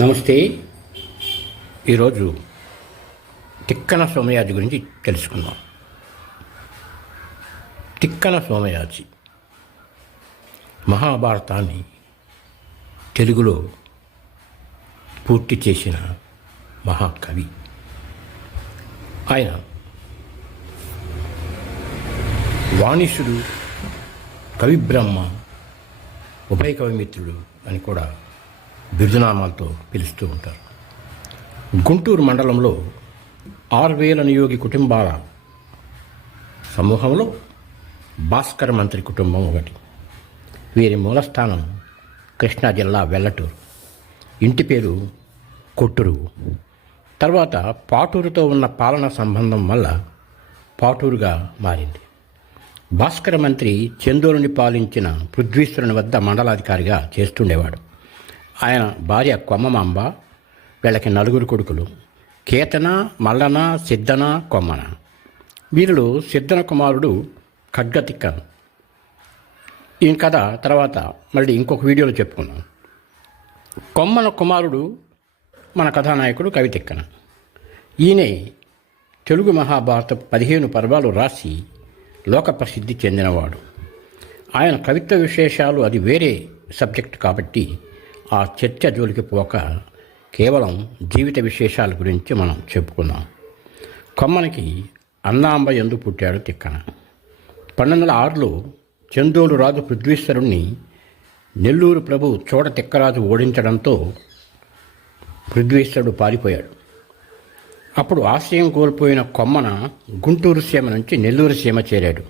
నమస్తే. ఈరోజు తిక్కన సోమయాజి గురించి తెలుసుకుందాం. తిక్కన సోమయాజి మహాభారతాన్ని తెలుగులో పూర్తి చేసిన మహాకవి. ఆయన వాణిశుడు, కవిబ్రహ్మ, ఉభయ కవిమిత్రుడు అని కూడా బిరుదునామాలతో పిలుస్తూ ఉంటారు. గుంటూరు మండలంలో 6,000 నియోగి కుటుంబాల సమూహంలో భాస్కర మంత్రి కుటుంబం ఒకటి. వీరి మూలస్థానం కృష్ణా జిల్లా వెల్లటూరు. ఇంటి పేరు కొట్టురువు. తర్వాత పాటూరుతో ఉన్న పాలనా సంబంధం వల్ల పాటూరుగా మారింది. భాస్కర మంత్రి చందోలుని పాలించిన పృథ్వీశ్వరుని వద్ద మండలాధికారిగా చేస్తుండేవాడు. ఆయన భార్య కొమ్మమాంబ. వీళ్ళకి 4 కొడుకులు: కేతన, మల్లన, సిద్ధన, కొమ్మన. వీరిలో సిద్ధన కుమారుడు ఖడ్గతిక్కన. ఈ కథ తర్వాత మళ్ళీ ఇంకొక వీడియోలో చెప్పుకున్నాం. కొమ్మన కుమారుడు మన కథానాయకుడు కవితిక్కన. ఈయనే తెలుగు మహాభారత 15 పర్వాలు రాసి లోక ప్రసిద్ధి చెందినవాడు. ఆయన కవిత్వ విశేషాలు అది వేరే సబ్జెక్ట్ కాబట్టి ఆ చర్చ జోలికి పోక కేవలం జీవిత విశేషాల గురించి మనం చెప్పుకుందాం. కొమ్మనికి అన్నాంబ యందు పుట్టాడు తిక్కన. 1206లో చందోలు రాజు పృథ్వీశ్వరుణ్ణి నెల్లూరు ప్రభు చోడ తిక్కరాజు ఓడించడంతో పృథ్వీశ్వరుడు పారిపోయాడు. అప్పుడు ఆశ్రయం కోల్పోయిన కొమ్మన గుంటూరు సీమ నుంచి నెల్లూరు సీమ చేరాడు.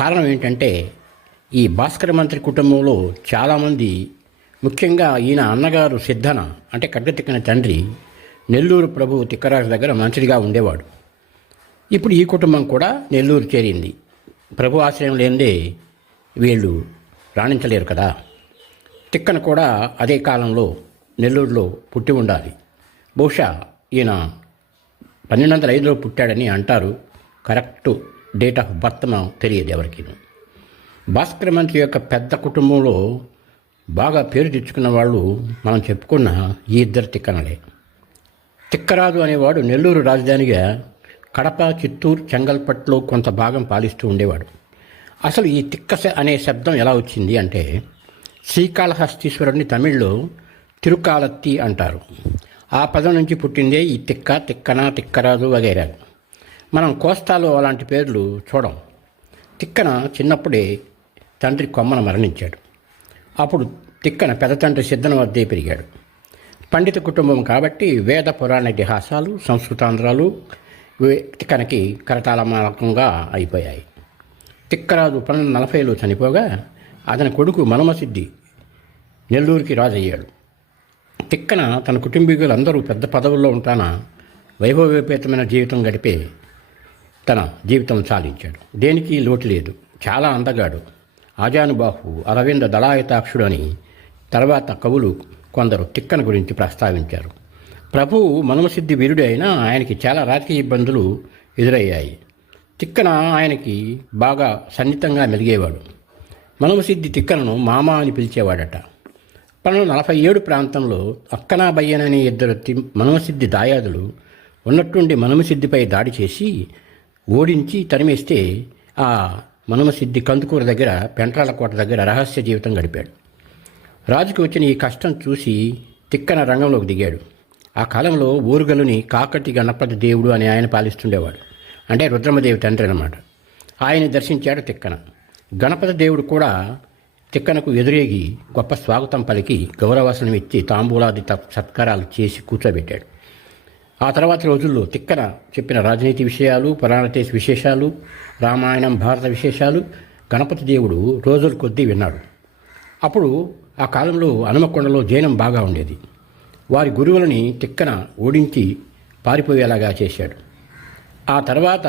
కారణం ఏంటంటే ఈ భాస్కర మంత్రి కుటుంబంలో చాలామంది, ముఖ్యంగా ఈయన అన్నగారు సిద్ధన అంటే ఖడ్గతిక్కన తండ్రి, నెల్లూరు ప్రభు తిక్కరాజు దగ్గర మంత్రిగా ఉండేవాడు. ఇప్పుడు ఈ కుటుంబం కూడా నెల్లూరు చేరింది. ప్రభు ఆశ్రయం లేనిదే వీళ్ళు రాణించలేరు కదా. తిక్కన కూడా అదే కాలంలో నెల్లూరులో పుట్టి ఉండాలి. బహుశా ఈయన 1205లో పుట్టాడని అంటారు. కరెక్ట్ డేట్ ఆఫ్ బర్త్ తెలియదు ఎవరికి. భాస్కర మంత్రి యొక్క పెద్ద కుటుంబంలో బాగా పేరు తెచ్చుకున్న వాళ్ళు మనం చెప్పుకున్న ఈ 2 తిక్కనలే. తిక్కరాజు అనేవాడు నెల్లూరు రాజధానిగా కడప, చిత్తూరు, చెంగల్పట్టులో కొంత భాగం పాలిస్తూ ఉండేవాడు. అసలు ఈ తిక్క అనే శబ్దం ఎలా వచ్చింది అంటే, శ్రీకాళహస్తీశ్వరుడిని తమిళ్లో తిరుకాలత్తి అంటారు. ఆ పదం నుంచి పుట్టిందే ఈ తిక్క, తిక్కన, తిక్కరాజు వగైరా. మనం కోస్తాలో అలాంటి పేర్లు చూడం. తిక్కన చిన్నప్పుడే తండ్రి కొమ్మన మరణించాడు. అప్పుడు తిక్కన పెద్ద తండ్రి సిద్ధన వద్దే పెరిగాడు. పండిత కుటుంబం కాబట్టి వేద పురాణ ఇతిహాసాలు, సంస్కృతాంధ్రాలు తిక్కనకి కరతాళమాలకంగా అయిపోయాయి. తిక్కరాజు 1240లో చనిపోగా అతని కొడుకు మనమసిద్ధి నెల్లూరుకి రాజు అయ్యాడు. తిక్కన తన కుటుంబీకులందరూ పెద్ద పదవుల్లో ఉంటానా వైభవోపేతమైన జీవితం గడిపే తన జీవితం సాధించాడు. దేనికి లోటు లేదు. చాలా అందగాడు, ఆజానుబాహు, అరవింద దళాయతాక్షుడు అని తర్వాత కవులు కొందరు తిక్కన గురించి ప్రస్తావించారు. ప్రభువు మనమసిద్ధి వీరుడు అయినా ఆయనకి చాలా రాజకీయ ఇబ్బందులు ఎదురయ్యాయి. తిక్కన ఆయనకి బాగా సన్నిహితంగా మెలిగేవాడు. మనమసిద్ధి తిక్కనను మామ అని పిలిచేవాడట. 1247 ప్రాంతంలో అక్కనా బయ్యననే 2 మనమసిద్ధి దాయాదులు ఉన్నట్టుండి మనమసిద్ధిపై దాడి చేసి ఓడించి తరిమేస్తే ఆ మనమసిద్ధి కందుకూర దగ్గర, పెంట్రాల కోట దగ్గర రహస్య జీవితం గడిపాడు. రాజుకు వచ్చిన ఈ కష్టం చూసి తిక్కన రంగంలోకి దిగాడు. ఆ కాలంలో ఊరుగలుని కాకటి గణపతి దేవుడు అని ఆయన పాలిస్తుండేవాడు. అంటే రుద్రమదేవి తండ్రి అన్నమాట. ఆయన్ని దర్శించాడు తిక్కన. గణపతి దేవుడు కూడా తిక్కనకు ఎదురేగి గొప్ప స్వాగతం పలికి గౌరవాసనం ఇచ్చి తాంబూలాది సత్కారాలు చేసి కూర్చోబెట్టాడు. ఆ తర్వాత రోజుల్లో తిక్కన చెప్పిన రాజనీతి విషయాలు, పురాణదేశ విశేషాలు, రామాయణం, భారత విశేషాలు గణపతి దేవుడు రోజుల కొద్దీ విన్నాడు. అప్పుడు ఆ కాలంలో హనుమకొండలో జైనం బాగా ఉండేది. వారి గురువులని తిక్కన ఓడించి పారిపోయేలాగా చేశాడు. ఆ తర్వాత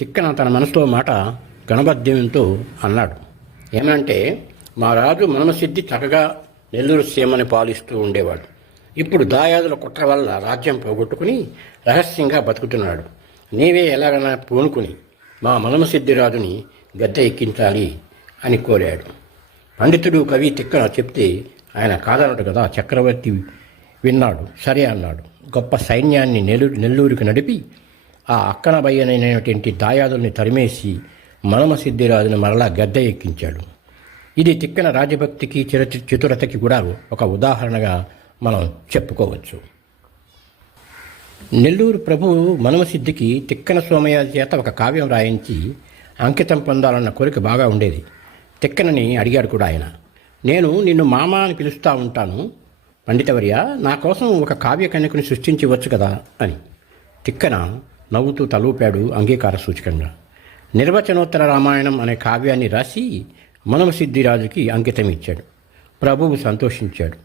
తిక్కన తన మనసులో మాట గణపతిదేవునితో అన్నాడు. ఏమంటే, మా రాజు మనమసిద్ధి చక్కగా నెల్లూరు సీమని పాలిస్తూ ఉండేవాడు. ఇప్పుడు దాయాదుల కుట్ర వల్ల రాజ్యం పోగొట్టుకుని రహస్యంగా బతుకుతున్నాడు. నీవే ఎలాగైనా పూనుకుని మా మనమసిద్ధి రాజుని గద్దె ఎక్కించాలి అని కోరాడు. పండితుడు, కవి తిక్కన చెప్తే ఆయన కాదనడు కదా. చక్రవర్తి విన్నాడు. సరే అన్నాడు. గొప్ప సైన్యాన్ని నెల్లూరుకి నడిపి ఆ అక్కనబయ్యనైనటువంటి దాయాదుల్ని తరిమేసి మనమసిద్ధిరాజుని మరలా గద్దె ఎక్కించాడు. ఇది తిక్కన రాజభక్తికి చతురతకి కూడా ఒక ఉదాహరణగా మనం చెప్పుకోవచ్చు. నెల్లూరు ప్రభువు మనమసిద్ధికి తిక్కన సోమయ్య చేత ఒక కావ్యం రాయించి అంకితం పొందాలన్న కోరిక బాగా ఉండేది. తిక్కనని అడిగాడు కూడా ఆయన. నేను నిన్ను మామ అని పిలుస్తూ ఉంటాను పండితవర్య, నా కోసం ఒక కావ్య కన్యకుని సృష్టించవచ్చు కదా అని. తిక్కన నవ్వుతూ తలూపాడు అంగీకార సూచకంగా. నిర్వచనోత్తర రామాయణం అనే కావ్యాన్ని రాసి మనమసిద్ధిరాజుకి అంకితం ఇచ్చాడు. ప్రభువు సంతోషించాడు.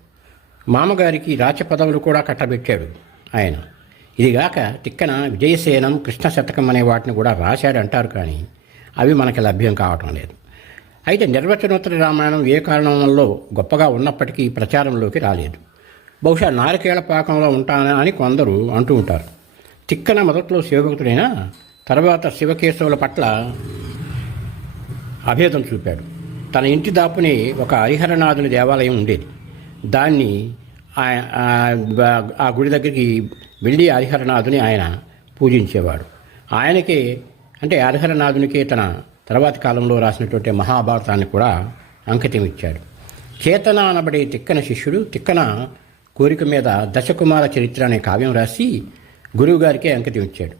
మామగారికి రాచపదవులు కూడా కట్టబెట్టాడు ఆయన. ఇదిగాక తిక్కన విజయసేనం, కృష్ణ శతకం అనే వాటిని కూడా రాశాడంటారు, కానీ అవి మనకి లభ్యం కావటం లేదు. అయితే నిర్వచనోత్తర రామాయణం ఏ కారణం వల్ల గొప్పగా ఉన్నప్పటికీ ప్రచారంలోకి రాలేదు. బహుశా నారికేళ పాకంలో ఉంటానా అని కొందరు అంటూ ఉంటారు. తిక్కన మొదట్లో శివభక్తుడైనా తర్వాత శివకేశవుల పట్ల అభేదం చూపాడు. తన ఇంటి దాపుని ఒక హరిహరనాథుని దేవాలయం ఉండేది. దాన్ని ఆ గుడి దగ్గరికి వెళ్ళి హరిహరనాథుని ఆయన పూజించేవాడు. ఆయనకే అంటే హరిహరనాథునికే తన తర్వాతి కాలంలో రాసినటువంటి మహాభారతాన్ని కూడా అంకితం ఇచ్చాడు. చేతన అనబడే తిక్కన శిష్యుడు తిక్కన కోరిక మీద దశకుమార చరిత్ర అనే కావ్యం రాసి గురువుగారికే అంకితం ఇచ్చాడు.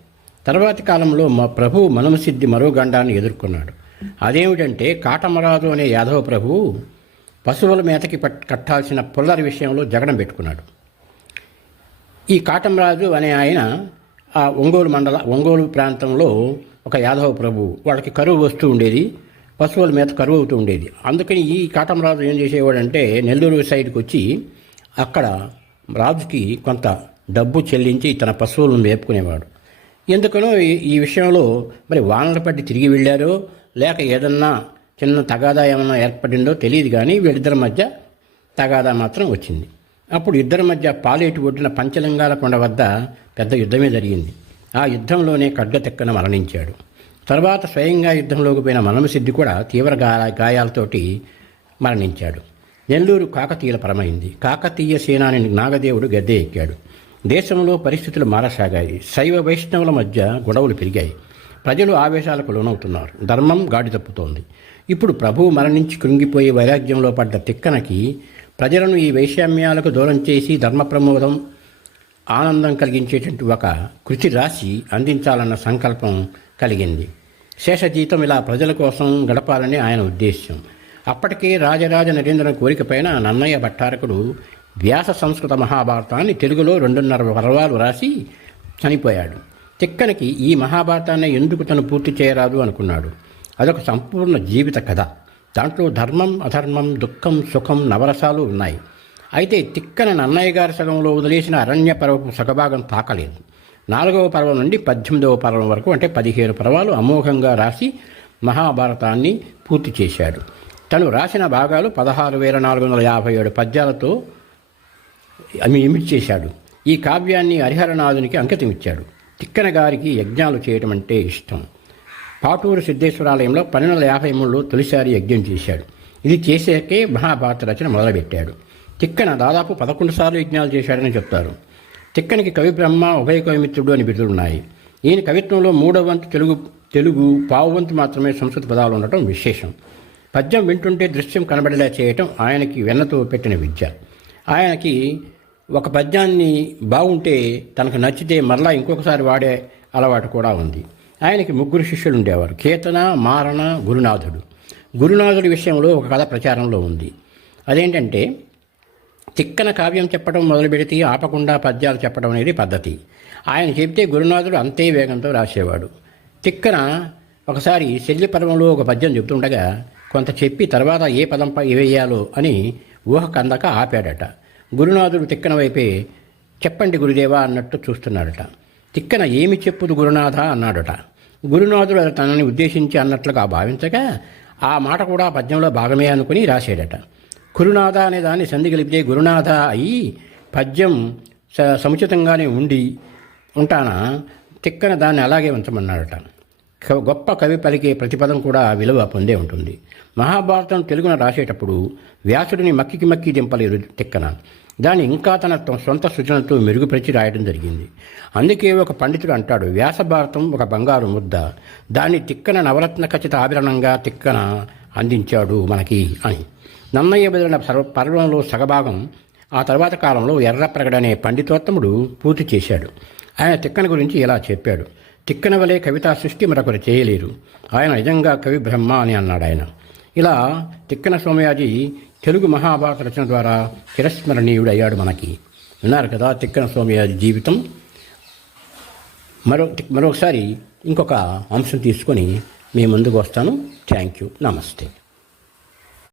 తర్వాతి కాలంలో ప్రభువు మనమసిద్ధి మరో గండాన్ని ఎదుర్కొన్నాడు. అదేమిటంటే కాటమరాజు అనే యాదవ ప్రభువు పశువుల మేతకి కట్టాల్సిన పుల్లరి విషయంలో జగడం పెట్టుకున్నాడు. ఈ కాటమరాజు అనే ఆయన ఆ ఒంగోలు ప్రాంతంలో ఒక యాదవ ప్రభువు, వాళ్ళకి కరువు వస్తూ ఉండేది, పశువుల మేత కరువు అవుతూ ఉండేది. అందుకని ఈ కాటమరాజు ఏం చేసేవాడంటే నెల్లూరు సైడ్కి వచ్చి అక్కడ రాజుకి కొంత డబ్బు చెల్లించి తన పశువులను మేపుకునేవాడు. ఎందుకనో ఈ విషయంలో మరి వానలు పట్టి తిరిగి వెళ్ళారో లేక ఏదన్నా చిన్న తగాదా ఏమన్నా ఏర్పడిందో తెలియదు, కానీ వీళ్ళిద్దరి మధ్య తగాదా మాత్రం వచ్చింది. అప్పుడు ఇద్దరి మధ్య పాలేటి ఒడ్డున పంచలింగాల కొండ వద్ద పెద్ద యుద్ధమే జరిగింది. ఆ యుద్ధంలోనే ఖడ్గతిక్కన మరణించాడు. తర్వాత స్వయంగా యుద్ధంలోకి పోయిన మనమసిద్ధి కూడా తీవ్ర గాయాలతోటి మరణించాడు. నెల్లూరు కాకతీయుల పరమైంది. కాకతీయ సేనాని నాగదేవుడు గద్దె ఎక్కాడు. దేశంలో పరిస్థితులు మారసాగాయి. శైవ వైష్ణవుల మధ్య గొడవలు పెరిగాయి. ప్రజలు ఆవేశాలకు లోనవుతున్నారు. ధర్మం గాడి తప్పుతోంది. ఇప్పుడు ప్రభువు మరణించి కృంగిపోయి వైరాగ్యంలో పడ్డ తిక్కనకి ప్రజలను ఈ వైషమ్యాలకు దూరం చేసి ధర్మ ప్రమోదం, ఆనందం కలిగించేటువంటి ఒక కృతి రాసి అందించాలన్న సంకల్పం కలిగింది. శేషజీతం ఇలా ప్రజల కోసం గడపాలని ఆయన ఉద్దేశ్యం. అప్పటికే రాజరాజ నరేంద్రుని కోరికపైన నన్నయ్య భట్టారకుడు వ్యాస సంస్కృత మహాభారతాన్ని తెలుగులో 2.5 పర్వాలు రాసి చనిపోయాడు. తిక్కనకి ఈ మహాభారతాన్ని ఎందుకు తను పూర్తి చేయరాదు అనుకున్నాడు. అదొక సంపూర్ణ జీవిత కథ. దాంట్లో ధర్మం, అధర్మం, దుఃఖం, సుఖం, నవరసాలు ఉన్నాయి. అయితే తిక్కన నన్నయ్య గారి సగంలో వదిలేసిన అరణ్య పర్వపు సగభాగం తాకలేదు. 4వ పర్వం నుండి 18వ పర్వం వరకు అంటే 15 పర్వాలు అమోఘంగా రాసి మహాభారతాన్ని పూర్తి చేశాడు. తను రాసిన భాగాలు 16,457 పద్యాలతో ఇమిడ్చేశాడు. ఈ కావ్యాన్ని హరిహరనాథునికి అంకితం ఇచ్చాడు. తిక్కన గారికి యజ్ఞాలు చేయటం అంటే ఇష్టం. పాటూరు సిద్ధేశ్వరాలయంలో 1253లో తొలిసారి యజ్ఞం చేశాడు. ఇది చేసాకే మహాభారత రచన మొదలుపెట్టాడు. తిక్కన దాదాపు 11 సార్లు యజ్ఞాలు చేశాడని చెప్తారు. తిక్కనికి కవి బ్రహ్మ, ఉభయ కవిమిత్రుడు అని బిరుదులున్నాయి. ఈయన కవిత్వంలో 3వ వంతు తెలుగు, పావువంతు మాత్రమే సంస్కృత పదాలు ఉండటం విశేషం. పద్యం వింటుంటే దృశ్యం కనబడేలా చేయటం ఆయనకి వెన్నతో పెట్టిన విద్య. ఆయనకి ఒక పద్యాన్ని బాగుంటే తనకు నచ్చితే మరలా ఇంకొకసారి వాడే అలవాటు కూడా ఉంది. ఆయనకి 3 శిష్యులు ఉండేవారు: కేతన, మారణ, గురునాథుడు. గురునాథుడి విషయంలో ఒక కథ ప్రచారంలో ఉంది. అదేంటంటే, తిక్కన కావ్యం చెప్పడం మొదలు పెడితే ఆపకుండా పద్యాలు చెప్పడం అనేది పద్ధతి. ఆయన చెబితే గురునాథుడు అంతే వేగంతో రాసేవాడు. తిక్కన ఒకసారి శల్య పర్వంలో ఒక పద్యం చెబుతుండగా కొంత చెప్పి తర్వాత ఏ పదంపై వేయాలో అని ఊహకందక ఆపాడట. గురునాథుడు తిక్కన వైపే చెప్పండి గురుదేవా అన్నట్టు చూస్తున్నాడట. తిక్కన ఏమి చెప్పుదు గురునాథ అన్నాడట. గురునాథుడు అది తనని ఉద్దేశించి అన్నట్లుగా భావించగా ఆ మాట కూడా పద్యంలో భాగమే అనుకుని రాశాడట. కురునాథ అనే దాన్ని సంధి కలిపితే గురునాథ అయి పద్యం సముచితంగానే ఉంటానా, తిక్కన దాన్ని అలాగే ఉంచమన్నాడట. గొప్ప కవి పలికే ప్రతిపదం కూడా విలువ పొందే ఉంటుంది. మహాభారతం తెలుగున రాసేటప్పుడు వ్యాసుడిని మక్కి దింపలేదు తిక్కన. దాన్ని ఇంకా తన సొంత సృజనతో మెరుగుపరిచి రాయడం జరిగింది. అందుకే ఒక పండితుడు అంటాడు, వ్యాస భారతం ఒక బంగారు ముద్ద, దాన్ని తిక్కన నవరత్న ఖచ్చిత ఆభరణంగా తిక్కన అందించాడు మనకి అని. నన్నయ్య బదిలిన పర్వంలో సగభాగం ఆ తర్వాత కాలంలో ఎర్రప్రగడ అనే పండితోత్తముడు పూర్తి చేశాడు. ఆయన తిక్కన గురించి ఇలా చెప్పాడు: తిక్కన వలె కవితా సృష్టి మరొకరు చేయలేరు, ఆయన నిజంగా కవి బ్రహ్మ అని అన్నాడు ఆయన. ఇలా తిక్కన సోమయాజి తెలుగు మహాభారత రచన ద్వారా చిరస్మరణీయుడయ్యాడు మనకి. విన్నారు కదా తిక్కన సోమయాజి జీవితం. మరొకసారి ఇంకొక అంశం తీసుకొని మీ ముందుకు వస్తాను. Thank you. నమస్తే.